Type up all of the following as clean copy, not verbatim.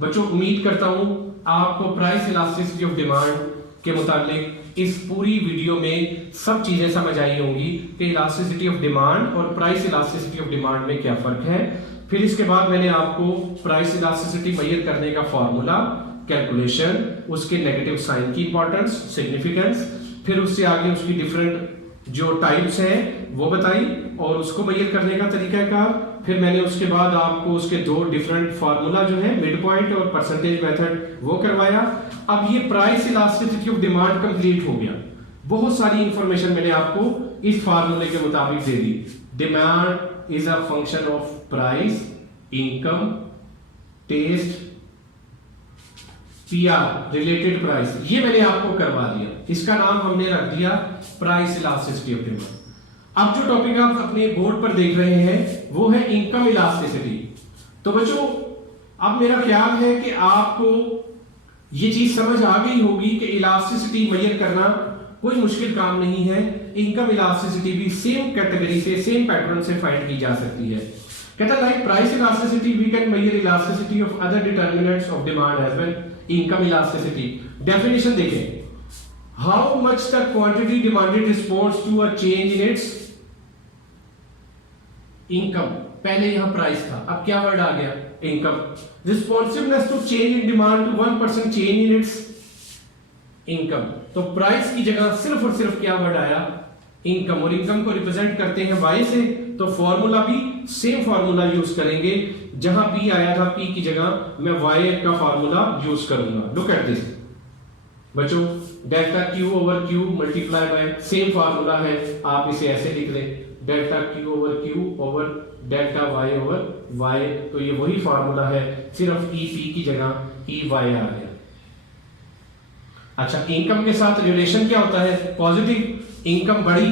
बच्चों उम्मीद करता हूं आपको प्राइस इलास्टिसिटी ऑफ डिमांड के मुताबिक इस पूरी वीडियो में सब चीजें समझ आई होंगी कि इलास्टिसिटी ऑफ डिमांड और प्राइस इलास्टिसिटी ऑफ डिमांड में क्या फर्क है। फिर इसके बाद मैंने आपको प्राइस इलास्टिसिटी मेजर करने का फॉर्मूला, कैलकुलेशन, उसके नेगेटिव साइन की इंपॉर्टेंस, सिग्निफिकेंस, फिर उससे आगे उसकी डिफरेंट जो टाइप्स हैं वो बताई और उसको मेजर करने का तरीका का। फिर मैंने उसके बाद आपको उसके दो डिफरेंट फार्मूला जो है मिड पॉइंट और परसेंटेज मेथड वो करवाया। अब ये price elasticity of demand complete हो गया। बहुत सारी इंफॉर्मेशन मैंने आपको इस फार्मूले के मुताबिक दे दी। Demand is a function of price, income, taste, PR, related price, ये मैंने आपको करवा दिया। इसका नाम हमने रख दिया प्राइस इलास्टिसिटी ऑफ डिमांड। अब जो टॉपिक आप अपने बोर्ड पर देख रहे हैं वो है इनकम इलास्टिसिटी। तो बच्चों अब मेरा ख्याल है कि आपको ये चीज समझ आ गई होगी कि इलास्टिसिटी मेजर करना कोई मुश्किल काम नहीं है। इनकम इलास्टिसिटी भी सेम कैटेगरी से, सेम पैटर्न से फाइंड की जा सकती है। कहता है like price elasticity we can measure elasticity of other determinants of demand as well. Income elasticity definition देखें, how much the quantity demanded response to a change in its income. पहले यहां प्राइस था, अब क्या वर्ड आ गया? Income. Responsiveness to change in demand to 1% change in its income. तो price की जगह सिर्फ और सिर्फ क्या वर्ड आया? इनकम। और इनकम को रिप्रेजेंट करते हैं वाई से, तो फॉर्मूला भी सेम फॉर्मूला यूज करेंगे। जहां पी आया था, पी की जगह मैं वाई का फॉर्मूला यूज करूंगा। लुक एट दिस बच्चों, delta Q over Q multiply by, same formula है, आप इसे ऐसे लिख लें, delta Q over delta Y over Y. तो ये वही फॉर्मूला है, सिर्फ ई पी की जगह ई वाई आ गया। अच्छा, इनकम के साथ रिलेशन क्या होता है? पॉजिटिव। इनकम बढ़ी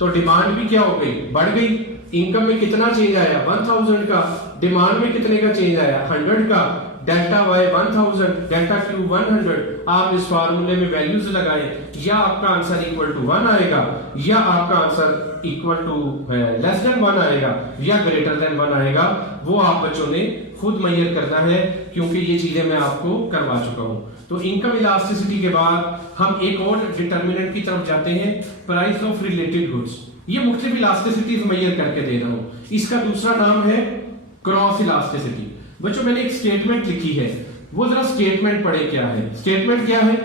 तो डिमांड भी क्या हो गई? बढ़ गई। इनकम में कितना चेंज आया? 1000 का। डिमांड में कितने का चेंज आया? 100 का। Delta Y 1000, delta Q 100। आप इस फार्मूले में वैल्यूज लगाएं, या आपका आंसर इक्वल टू 1 आएगा, या आपका answer equal to less than 1 आएगा, या ग्रेटर देन 1 आएगा। वो आप बच्चों ने खुद मेजर करना है, क्योंकि ये चीजें मैं आपको करवा चुका हूं। तो इनकम इलास्टिसिटी के बाद हम एक और डिटरमिनेंट की तरफ जाते हैं, प्राइस ऑफ रिलेटेड गुड्स। ये मुख्तलिफ इलास्टिसिटीज मेजर करके दे रहा हूं। इसका दूसरा नाम है क्रॉस इलास्टिसिटी। बच्चों मैंने एक स्टेटमेंट लिखी है, वो जरा स्टेटमेंट पढ़े क्या है। स्टेटमेंट क्या है?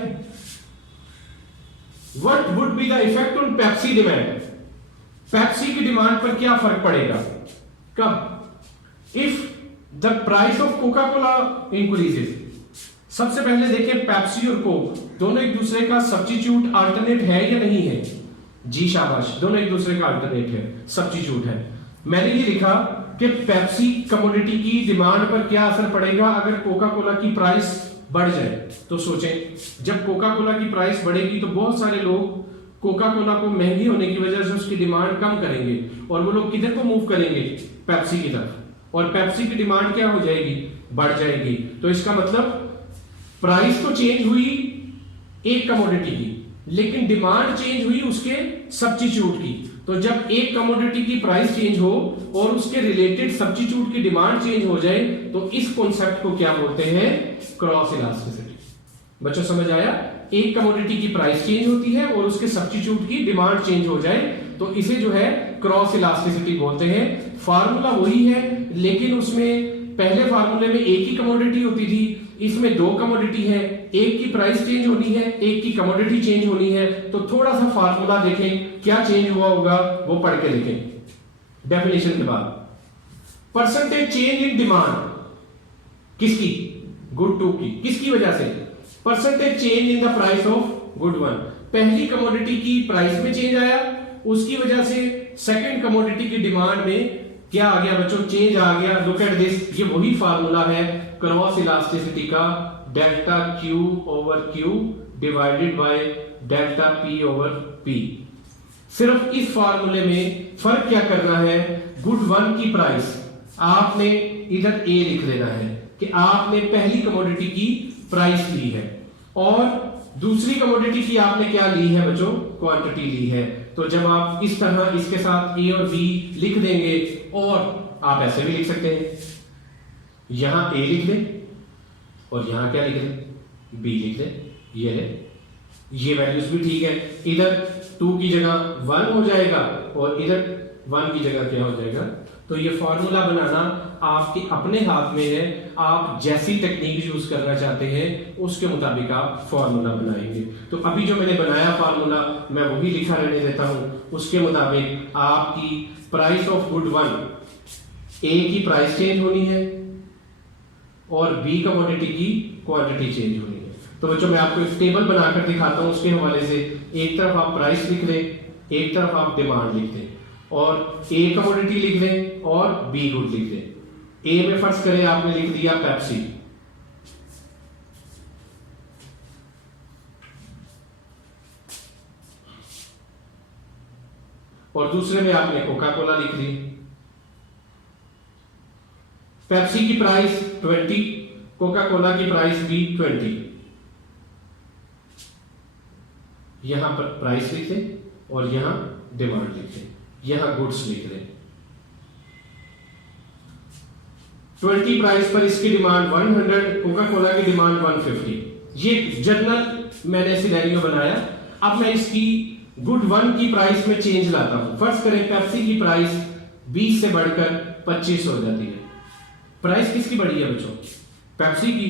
What would be the effect on Pepsi demand. Pepsi की डिमांड पर क्या फर्क पड़ेगा? कब? If the price of Coca Cola increases. सबसे पहले देखें, पेप्सी और कोक दोनों एक दूसरे का सब्स्टिट्यूट अल्टरनेट है या नहीं है? जी शाबाश, दोनों एक दूसरे का अल्टरनेट है, सब्स्टिट्यूट है। मैंने ये लिखा कि पेप्सी कमोडिटी की डिमांड पर क्या असर पड़ेगा अगर कोका कोला की प्राइस बढ़ जाए। तो सोचें, जब कोका कोला की प्राइस बढ़ेगी तो बहुत सारे लोग कोका कोला को महंगी होने की वजह से उसकी डिमांड कम करेंगे, और वो लोग किधर को मूव करेंगे? पेप्सी की तरफ। और पेप्सी की डिमांड क्या हो जाएगी? बढ़ जाएगी। तो इसका मतलब प्राइस तो चेंज हुई एक कमोडिटी की, लेकिन डिमांड चेंज हुई उसके सब्स्टिट्यूट की। तो जब एक कमोडिटी की प्राइस चेंज हो और उसके रिलेटेड सब्स्टिट्यूट की डिमांड चेंज हो जाए, तो इस कॉन्सेप्ट को क्या बोलते हैं? Cross elasticity. बच्चों समझ आया? एक कमोडिटी की प्राइस चेंज होती है और उसके सब्स्टिट्यूट की डिमांड चेंज हो जाए, तो इसे जो है क्रॉस इलास्टिसिटी बोलते हैं। फार्मूला वही है, लेकिन उसमें पहले फार्मूले में एक ही कमोडिटी होती थी, इसमें दो कमोडिटी है, एक की प्राइस चेंज होनी है, एक की कमोडिटी चेंज होनी है। तो थोड़ा सा फार्मूला देखें क्या चेंज हुआ होगा, वो पढ़ के लिखें। डेफिनेशन के बाद, परसेंटेज चेंज इन डिमांड किसकी? गुड 2 की। किसकी वजह से? Percentage change in the price of good 1। पहली कमोडिटी की प्राइस में चेंज आया, उसकी वजह से सेकंड कमोडिटी की डिमांड में क्या आ गया बच्चों? चेंज आ गया। लुक एट दिस, ये वही फार्मूला है क्रॉस इलास्टिसिटी का, delta Q over Q divided by delta P over P. सिर्फ इस फार्मूले में फर्क क्या करना है? गुड 1 की प्राइस आपने इधर ए लिख देना है कि आपने पहली कमोडिटी की प्राइस ली है, और दूसरी कमोडिटी की आपने क्या ली है बच्चों? क्वांटिटी ली है। तो जब आप इस तरह इसके साथ ए और बी लिख देंगे, और आप ऐसे भी लिख सकते हैं, यहां ए लिख लें, और यहाँ क्या लिख दें, बी लिख दें। ये वैल्यूज भी ठीक है, इधर 2 की जगह 1 हो जाएगा और इधर 1 की जगह क्या हो जाएगा। तो ये फॉर्मूला बनाना आपके अपने हाथ में है, आप जैसी टेक्निक यूज करना चाहते हैं उसके मुताबिक आप फॉर्मूला बनाएंगे। तो अभी जो मैंने बनाया फॉर्मूला मैं वही लिखा रहने देता हूं, उसके मुताबिक आपकी प्राइस ऑफ गुड 1, ए की प्राइस चेंज होनी है और बी कमोडिटी की क्वांटिटी चेंज होनी है। तो बच्चों मैं आपको एक टेबल बनाकर दिखाता हूं, उसके हवाले से एक तरफ आप प्राइस लिख लें, एक तरफ आप डिमांड लिख दें और ए कमोडिटी लिख दें और बी गुड लिख दें। ए में फर्ज करें आपने लिख दिया पेप्सी, और दूसरे में आपने कोका कोला लिख दी। पेप्सी की प्राइस 20, कोका कोला की प्राइस भी 20। यहां पर प्राइस लिख दें और यहां डिमांड लिख दें, यहां गुड्स लिख दें। 20 प्राइस पर इसकी डिमांड 100, कोका कोला की डिमांड 150। ये जर्नल मैंने सिनेरियो बनाया। अब मैं इसकी गुड 1 की प्राइस में चेंज लाता हूं। फर्स्ट करें पेप्सी की प्राइस 20 से बढ़कर 25 हो जाती है। प्राइस किसकी बढ़ी है बच्चों, पेप्सी की।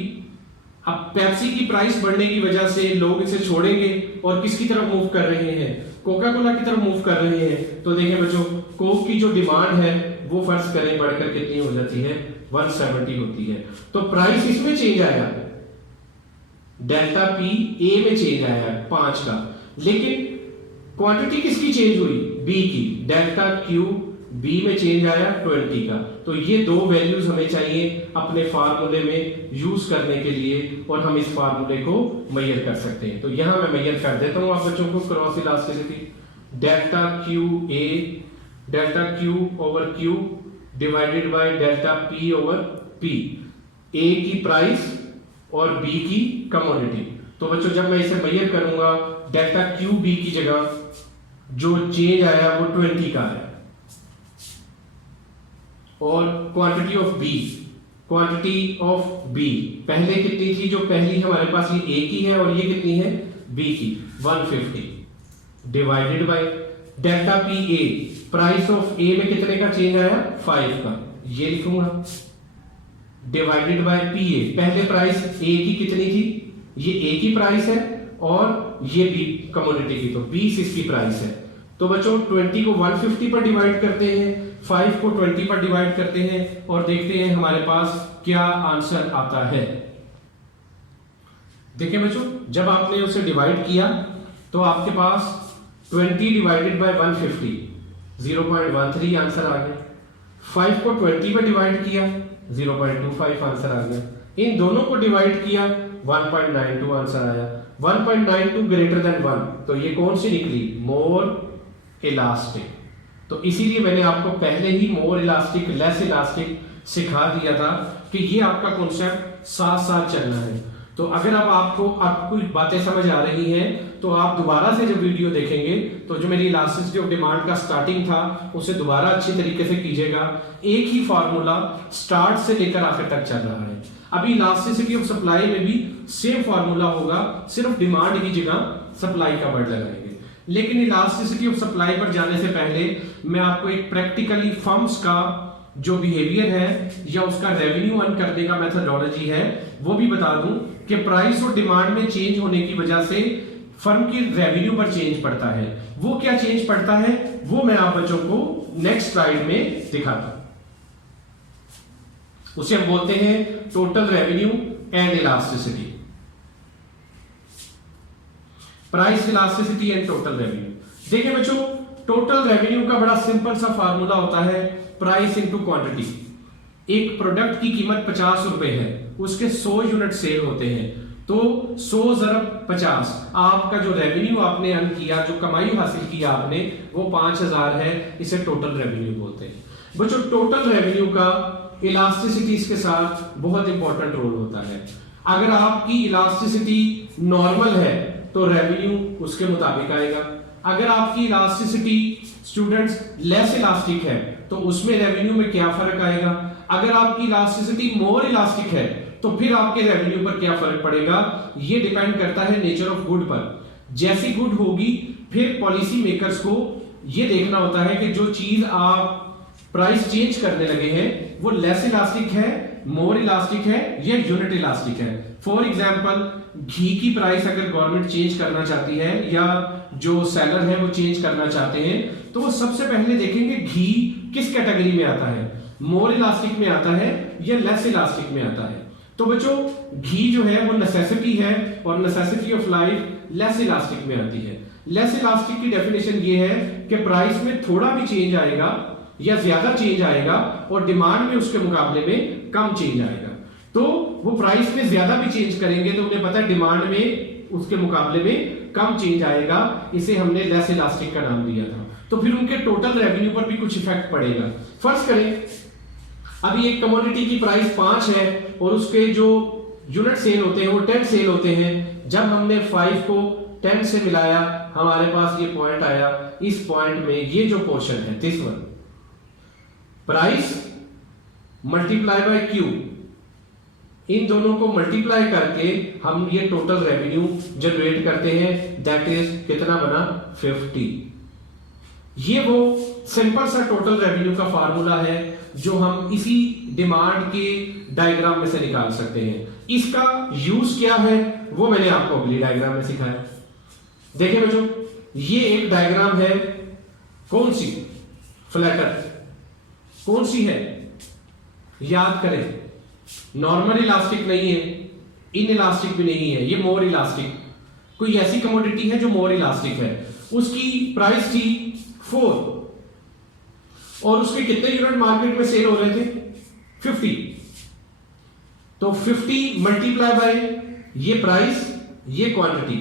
अब पेप्सी की प्राइस बढ़ने की वजह से लोग इसे छोड़ेंगे और किसकी तरफ मूव कर रहे हैं, कोका कोला की तरफ मूव कर रहे हैं। तो देखें बच्चों, कोक की जो डिमांड है वो फर्ज करें बढ़कर कितनी हो जाती है, 170 होती है। तो प्राइस इसमें चेंज आया, डेल्टा पी ए में चेंज आया 5 का, लेकिन क्वांटिटी किसकी चेंज हुई, बी की। डेल्टा क्यू बी में चेंज आया 20 का। तो ये दो वैल्यूज हमें चाहिए अपने फार्मूले में यूज करने के लिए और हम इस फार्मूले को मेजर कर सकते हैं। तो यहां मैं मेजर कर देता हूं आप बच्चों को cross elasticity. Delta Q A, delta Q over Q divided by delta P over P, A की प्राइस और बी की कमोडिटी। तो बच्चों जब मैं इसे मेजर करूंगा, डेल्टा क्यू बी की जगह जो चेंज आया वो 20 का है, और quantity of B, quantity of B पहले कितनी थी, जो पहली हमारे पास ये ए की है और ये कितनी है, बी की, 150 divided by delta P A, price of A में कितने का चेंज आया, 5 का, ये लिखूंगा, डिवाइडेड बाय पी ए, पहले प्राइस ए की कितनी थी, ये ए की प्राइस है और ये बी कमोडिटी की, तो 20 इसकी प्राइस है। तो बच्चों 20 को 150 पर डिवाइड करते हैं, 5 को 20 पर डिवाइड करते हैं और देखते हैं हमारे पास क्या आंसर आता है। देखिए बच्चों, जब आपने उसे डिवाइड किया तो आपके पास 20 डिवाइडेड बाय 150 0.13 आंसर आ गया। 5 को 20 पर डिवाइड किया 0.25 आंसर आ गया। इन दोनों को डिवाइड किया 1.92 आंसर आया। 1.92 ग्रेटर देन 1, तो ये कौन सी निकली, मोर इलास्टिक। तो इसीलिए मैंने आपको पहले ही मोर इलास्टिक लेस इलास्टिक सिखा दिया था कि ये आपका कॉन्सेप्ट साथ साथ चलना है। तो अगर अब आपको कुछ बातें समझ आ रही हैं तो आप दोबारा से जब वीडियो देखेंगे तो जो मेरी इलास्टिसिटी ऑफ डिमांड का स्टार्टिंग था उसे दोबारा अच्छी तरीके से कीजिएगा। एक ही फार्मूला स्टार्ट से लेकर आखिर तक चल रहा है। अभी इलास्टिसिटी ऑफ सप्लाई में भी सेम फार्मूला होगा, सिर्फ डिमांड की जगह सप्लाई का वर्ड लगाएंगे। लेकिन इलास्टिसिटी ऑफ सप्लाई पर जाने से पहले मैं आपको एक प्रैक्टिकली फर्म्स का जो बिहेवियर है या उसका रेवेन्यू अर्न करने का मेथोडोलॉजी है वो भी बता दूं कि प्राइस और डिमांड में चेंज होने की वजह से फर्म की रेवेन्यू पर चेंज पड़ता है। वो क्या चेंज पड़ता है वो मैं आप बच्चों को नेक्स्ट स्लाइड में दिखाता हूं। उसे हम बोलते हैं total revenue and elasticity, price elasticity and total revenue. देखिए बच्चों, टोटल रेवेन्यू का बड़ा सिंपल सा फार्मूला होता है प्राइस इनटू क्वांटिटी। एक प्रोडक्ट की कीमत 50 रुपए है, उसके 100 यूनिट सेल होते हैं, तो 100 × 50 आपका जो रेवेन्यू आपने अर्न किया, जो कमाई हासिल की आपने, वो 5000 है। इसे टोटल रेवेन्यू बोलते हैं। बच्चों टोटल रेवेन्यू का इलास्टिसिटीज के साथ बहुत इंपॉर्टेंट रोल होता है। अगर आपकी इलास्टिसिटी नॉर्मल है तो रेवेन्यू उसके मुताबिक आएगा। अगर आपकी इलास्टिसिटी स्टूडेंट्स लेस इलास्टिक है तो उसमें रेवेन्यू में क्या फर्क आएगा। अगर आपकी इलास्टिसिटी मोर इलास्टिक है तो फिर आपके रेवेन्यू पर क्या फर्क पड़ेगा, ये डिपेंड करता है नेचर ऑफ गुड पर। जैसी गुड होगी फिर पॉलिसी मेकर्स को ये देखना होता है कि जो चीज आप प्राइस चेंज करने लगे हैं वो लेस इलास्टिक है, मोर इलास्टिक है या यूनिट इलास्टिक है। फॉर एग्जांपल घी की प्राइस अगर गवर्नमेंट चेंज करना चाहती है या जो सेलर है वो चेंज करना चाहते हैं तो वो सबसे पहले देखेंगे घी किस कैटेगरी में आता है, मोर इलास्टिक में आता है या लेस इलास्टिक में आता है। तो बच्चों घी जो है वो नेसेसिटी है और necessity of life less elastic में आती है। लेस इलास्टिक की डेफिनेशन ये है कि प्राइस में थोड़ा भी चेंज आएगा या ज्यादा चेंज आएगा और डिमांड में उसके मुकाबले में कम चेंज आएगा। तो वो प्राइस में ज्यादा भी चेंज करेंगे तो उन्हें पता है डिमांड में उसके मुकाबले में कम चेंज आएगा, इसे हमने लेस इलास्टिक का नाम दिया था। तो फिर उनके टोटल रेवेन्यू पर भी कुछ इफेक्ट पड़ेगा। फर्ज करें अभी एक कमोडिटी की प्राइस 5 है और उसके जो यूनिट सेल होते हैं वो 10 सेल होते हैं। जब हमने 5 को 10 से मिलाया हमारे पास ये पॉइंट आया, इस पॉइंट में ये जो पोर्शन है this one, price multiply by Q, इन दोनों को मल्टीप्लाई करके हम ये टोटल रेवेन्यू जनरेट करते हैं, दैट इज कितना बना 50। ये वो सिंपल सा टोटल रेवेन्यू का फार्मूला है जो हम इसी डिमांड के डायग्राम में से निकाल सकते हैं। इसका यूज क्या है वो मैंने आपको अगली डायग्राम में सिखाया। देखिए बच्चों ये एक डायग्राम है, कौन सी, फ्लैटर, कौन सी है याद करें, नॉर्मल इलास्टिक नहीं है, इन इलास्टिक भी नहीं है, ये मोर इलास्टिक। कोई ऐसी कमोडिटी है जो मोर इलास्टिक है, उसकी प्राइस थी 4 और उसके कितने यूनिट मार्केट में सेल हो रहे थे 50। तो 50 मल्टीप्लाई बाय ये प्राइस ये क्वांटिटी,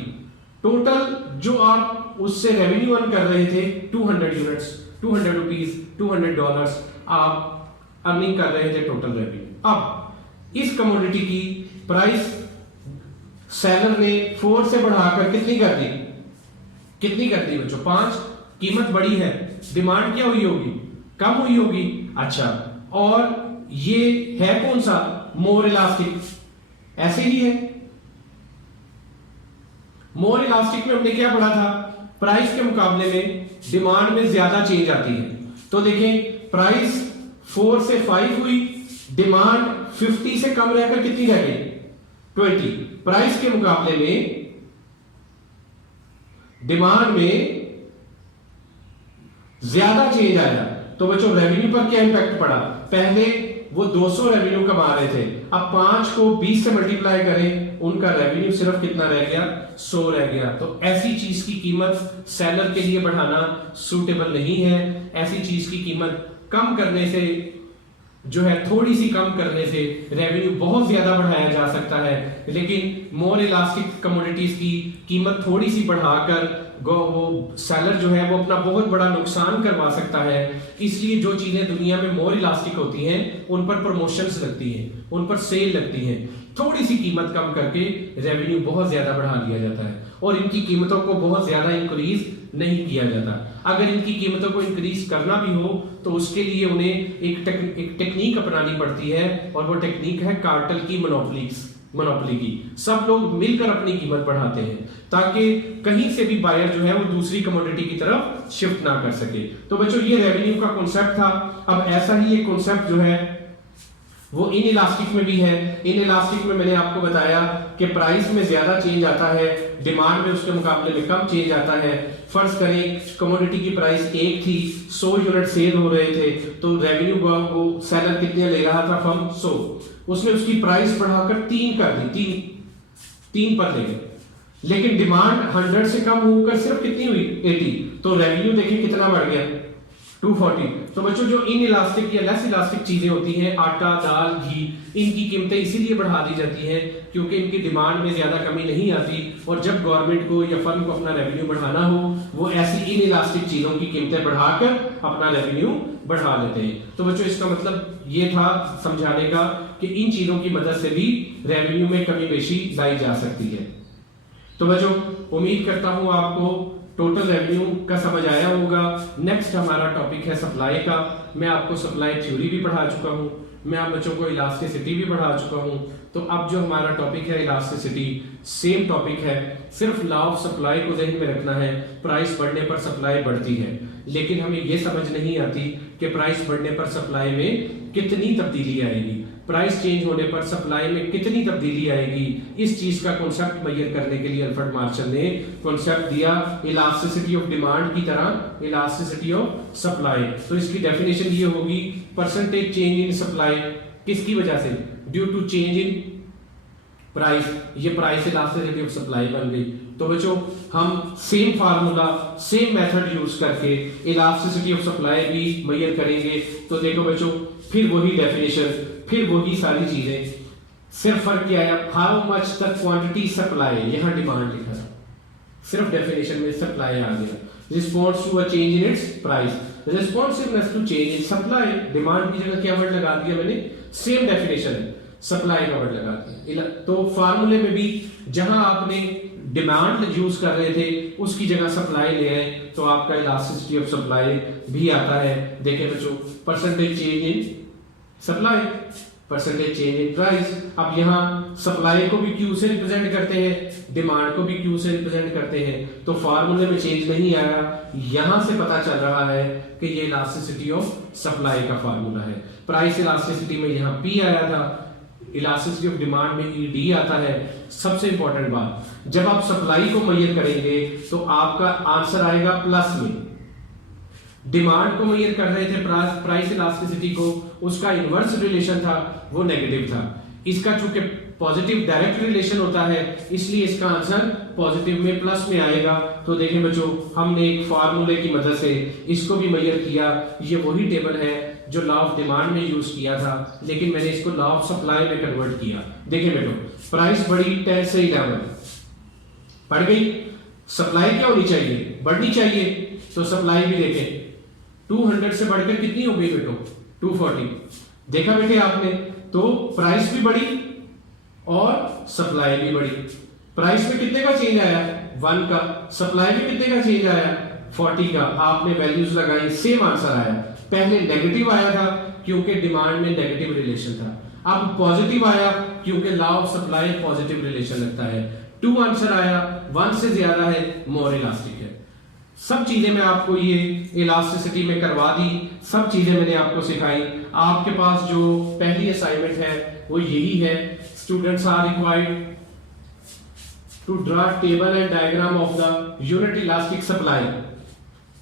टोटल जो आप उससे रेवेन्यू अर्न कर रहे थे 200 यूनिट्स, 200 रुपीज, $200 आप अर्निंग कर रहे थे टोटल रेवेन्यू। अब इस कमोडिटी की प्राइस सेलर ने 4 से बढ़ाकर कितनी कर दी, कितनी कर दी बच्चों 5। कीमत बढ़ी है, डिमांड क्या हुई होगी, कम हुई होगी। अच्छा, और ये है कौन सा, मोर इलास्टिक, ऐसे ही है। मोर इलास्टिक में हमने क्या पढ़ा था, प्राइस के मुकाबले में डिमांड में ज्यादा चेंज आती है। तो देखें प्राइस 4 से 5 हुई, डिमांड 50 से कम रहकर कितनी रह गई 20। प्राइस के मुकाबले में डिमांड में ज्यादा चेंज आया तो बच्चों रेवेन्यू पर क्या इंपैक्ट पड़ा, पहले वो 200 रेवेन्यू कमा रहे थे, अब 5 को 20 से मल्टीप्लाई करें उनका रेवेन्यू सिर्फ कितना रह गया 100 रह गया। तो ऐसी चीज की कीमत सेलर के लिए बढ़ाना सूटेबल नहीं है। ऐसी चीज की कीमत कम करने से जो है थोड़ी सी कम करने से रेवेन्यू बहुत ज्यादा बढ़ाया जा सकता है, लेकिन मोर इलास्टिक कमोडिटीज की कीमत थोड़ी सी बढ़ाकर वो सेलर जो है वो अपना बहुत बड़ा नुकसान करवा सकता है। इसलिए जो चीजें दुनिया में मोर इलास्टिक होती हैं उन पर प्रमोशंस लगती हैं, उन पर सेल लगती है, थोड़ी सी कीमत कम करके रेवेन्यू बहुत ज्यादा बढ़ा दिया जाता है और इनकी कीमतों को बहुत ज्यादा इंक्रीज नहीं किया जाता। अगर इनकी कीमतों को इंक्रीज करना भी हो तो उसके लिए उन्हें एक टेक्निक अपनानी पड़ती है और वो टेक्निक है कार्टेल की, मोनोपोली की। सब लोग मिलकर अपनी कीमत बढ़ाते हैं ताकि कहीं से भी बायर जो है वो दूसरी कमोडिटी की तरफ शिफ्ट ना कर सके। तो बच्चों ये रेवेन्यू का कॉन्सेप्ट था। अब ऐसा ही एक कॉन्सेप्ट जो है वो इन इलास्टिक में भी है। इन इलास्टिक में मैंने आपको बताया कि प्राइस में ज्यादा चेंज आता है, डिमांड में उसके मुकाबले में कम चेंज आता है। फर्ज करें कमोडिटी की प्राइस 1 थी, 100 यूनिट सेल हो रहे थे, तो रेवेन्यू वो सेलर कितने ले रहा था फ्रॉम 100, उसने उसकी प्राइस बढ़ाकर 3 कर दी, 3 पर ले गए, लेकिन डिमांड 100 से कम होकर सिर्फ कितनी हुई 80, तो रेवेन्यू देखिए कितना बढ़ गया 240। तो बच्चों जो इन इलास्टिक या लेस इलास्टिक चीजें होती हैं, आटा, दाल, घी, इनकी कीमतें इसीलिए बढ़ा दी जाती हैं क्योंकि इनकी डिमांड में ज्यादा कमी नहीं आती और जब गवर्नमेंट को या फर्म को अपना रेवेन्यू बढ़ाना हो वो ऐसी इन इलास्टिक चीजों की कीमतें बढ़ाकर अपना रेवेन्यू बढ़ा लेते हैं। तो बच्चों इसका मतलब ये था समझाने का कि इन चीजों की मदद से भी रेवेन्यू में कमी बेशी लाई जा सकती है। तो बच्चों उम्मीद करता हूं आपको टोटल रेवेन्यू का समझ आया होगा। नेक्स्ट हमारा टॉपिक है सप्लाई का। मैं आपको सप्लाई थ्योरी भी पढ़ा चुका हूँ, मैं आप बच्चों को इलास्टिसिटी भी पढ़ा चुका हूँ। तो अब जो हमारा टॉपिक है इलास्टिसिटी, सेम टॉपिक है, सिर्फ लॉ ऑफ सप्लाई को ध्यान में रखना है। प्राइस बढ़ने पर सप्लाई बढ़ती है, लेकिन हमें यह समझ नहीं आती कि प्राइस बढ़ने पर सप्लाई में कितनी तब्दीली आएगी, प्राइस चेंज होने पर सप्लाई में कितनी तब्दीली आएगी। इस चीज का कॉन्सेप्ट मेजर करने के लिए अल्फ्रेड मार्शल ने कॉन्सेप्ट दिया इलास्टिसिटी ऑफ डिमांड की तरह इलास्टिसिटी ऑफ सप्लाई। तो इसकी डेफिनेशन ये होगी, परसेंटेज चेंज इन सप्लाई किसकी वजह से, due to change in price, ये प्राइस इलास्टिसिटी ऑफ सप्लाई बन गई। तो बच्चों हम same formula, same method use करके इलास्टिसिटी ऑफ सप्लाई भी मेजर करेंगे। तो देखो बच्चों, फिर वही डेफिनेशन, फिर वही सारी चीजें, सिर्फ फर्क क्या है, how much the quantity supply, यहां डिमांड लिखा है, सिर्फ डेफिनेशन में सप्लाई आ गया। Response to a change in its price, responsiveness to change in supply, demand की जगह क्या वर्ड लगा दिया मैंने, सेम डेफिनेशन है, सप्लाई का वर्ड लगा दिया। तो फार्मूले में भी जहां आपने डिमांड यूज कर रहे थे उसकी जगह सप्लाई ले आए, तो आपका इलास्टिसिटी ऑफ सप्लाई भी आता है। देखें बच्चों, percentage change in supply, percentage change in price. अब यहाँ सप्लाई को भी क्यू से रिप्रेजेंट करते हैं, डिमांड को भी क्यू से रिप्रेजेंट करते हैं, तो फार्मूले में चेंज नहीं आया। यहां से पता चल रहा है कि ये इलास्टिसिटी ऑफ सप्लाई का फार्मूला है। प्राइस इलास्टिसिटी में यहाँ पी आया था, इलास्टिसिटी ऑफ डिमांड में ई डी आता है। सबसे इंपॉर्टेंट बात, जब आप सप्लाई को मेजर करेंगे तो आपका आंसर आएगा प्लस में। डिमांड को मेजर कर रहे थे प्राइस इलास्टिसिटी को, उसका इनवर्स रिलेशन था, वो नेगेटिव था। इसका चूंकि पॉजिटिव डायरेक्ट रिलेशन होता है, इसलिए इसका आंसर पॉजिटिव में प्लस में आएगा। तो देखें बच्चों, हमने एक फार्मूले की मदद से इसको भी मेजर किया। ये वही टेबल है जो लॉ ऑफ डिमांड में यूज किया था, लेकिन मैंने इसको लॉ ऑफ सप्लाई में कन्वर्ट किया। देखें बेटो, प्राइस बढ़ी 10 से 11, बढ़ गई, सप्लाई क्या होनी चाहिए, बढ़नी चाहिए, तो सप्लाई भी देखें 200 से बढ़कर कितनी हो गई बेटो, 240। देखा बेटे आपने, तो प्राइस भी बढ़ी और सप्लाई भी बढ़ी। प्राइस में कितने का चेंज आया, 1 का, सप्लाई में कितने का चेंज आया, 40 का। आपने वैल्यूज लगाई, सेम आंसर आया। पहले नेगेटिव आया था क्योंकि डिमांड में नेगेटिव रिलेशन था, अब पॉजिटिव आया क्योंकि law of supply positive relation लगता है। 2 आंसर आया, 1 से ज्यादा है, मोर इलास्टिक है। सब चीजें मैं आपको ये इलास्टिसिटी में करवा दी, सब चीजें मैंने आपको सिखाई। आपके पास जो पहली असाइनमेंट है वो यही है, students are required to draw table and diagram of the unit elastic supply.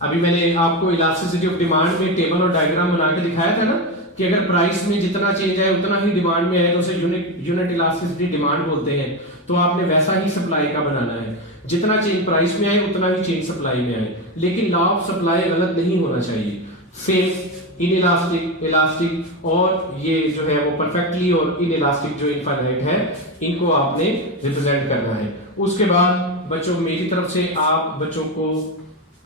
अभी मैंने आपको इलास्टिसिटी ऑफ डिमांड में टेबल और डायग्राम बना के दिखाया था ना, कि अगर प्राइस में जितना चेंज आए उतना ही डिमांड में आए तो उसे यूनिट इलास्टिसिटी डिमांड बोलते हैं। तो आपने वैसा ही सप्लाई का बनाना है, जितना चेंज प्राइस में आए उतना ही चेंज सप्लाई में आए, लेकिन लॉ ऑफ सप्लाई गलत नहीं होना चाहिए। सेम इन इलास्टिक, इलास्टिक और ये जो है वो परफेक्टली, और इन इलास्टिक जो इनफाइनाइट है, इनको आपने रिप्रेजेंट करना है। उसके बाद बच्चों मेरी तरफ से आप बच्चों को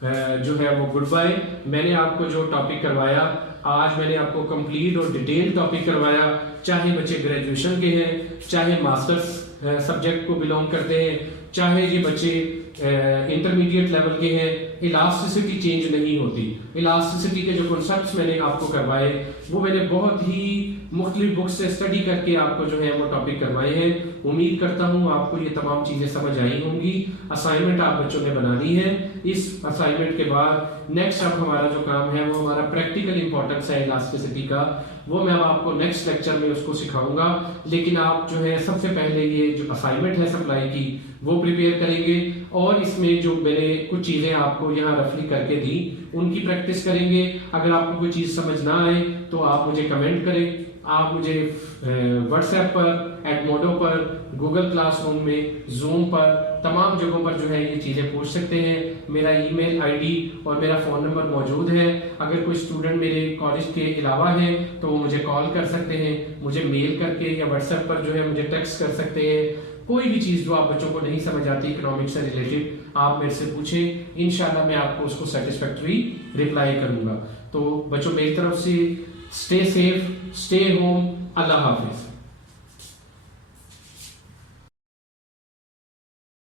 जो है वो गुड बाय। मैंने आपको जो टॉपिक करवाया आज, मैंने आपको कंप्लीट और डिटेल टॉपिक करवाया, चाहे बच्चे ग्रेजुएशन के हैं, चाहे मास्टर्स सब्जेक्ट को बिलोंग करते हैं, चाहे ये बच्चे इंटरमीडिएट लेवल के हैं। इलास्टिसिटी चेंज नहीं होती। इलास्टिसिटी के जो कॉन्सेप्ट्स मैंने आपको करवाए वो मैंने बहुत ही मुख्तलिफ बुक्स से स्टडी करके आपको जो है वो टॉपिक करवाए हैं। उम्मीद करता हूँ आपको ये तमाम चीज़ें समझ आई होंगी। असाइनमेंट आप बच्चों ने बनानी है। इस असाइनमेंट के बाद नेक्स्ट अब हमारा जो काम है वो हमारा प्रैक्टिकल इंपॉर्टेंस है इलास्टिसिटी का, वो मैं अब आपको नेक्स्ट लेक्चर में उसको सिखाऊंगा। लेकिन आप जो है सबसे पहले ये जो असाइनमेंट है सप्लाई की वो प्रिपेयर करेंगे, और इसमें जो मैंने कुछ चीज़ें आपको यहाँ रफली करके दी उनकी प्रैक्टिस करेंगे। अगर आपको कोई चीज़ समझ ना आए तो आप मुझे कमेंट करें, आप मुझे व्हाट्सएप पर, एडमोडो पर, गूगल क्लासरूम में, जूम पर, तमाम जगहों पर जो है ये चीज़ें पूछ सकते हैं। मेरा ईमेल आईडी और मेरा फ़ोन नंबर मौजूद है। अगर कोई स्टूडेंट मेरे कॉलेज के अलावा है तो वो मुझे कॉल कर सकते हैं, मुझे मेल करके या व्हाट्सएप पर जो है मुझे टेक्स्ट कर सकते हैं। कोई भी चीज़ जो आप बच्चों को नहीं समझ आती इकोनॉमिक्स से रिलेटेड, आप मेरे से पूछें, इंशाल्लाह मैं आपको उसको सेटिस्फैक्टरी रिप्लाई करूंगा। तो बच्चों मेरी तरफ से स्टे सेफ, स्टे होम, अल्लाह हाफिज।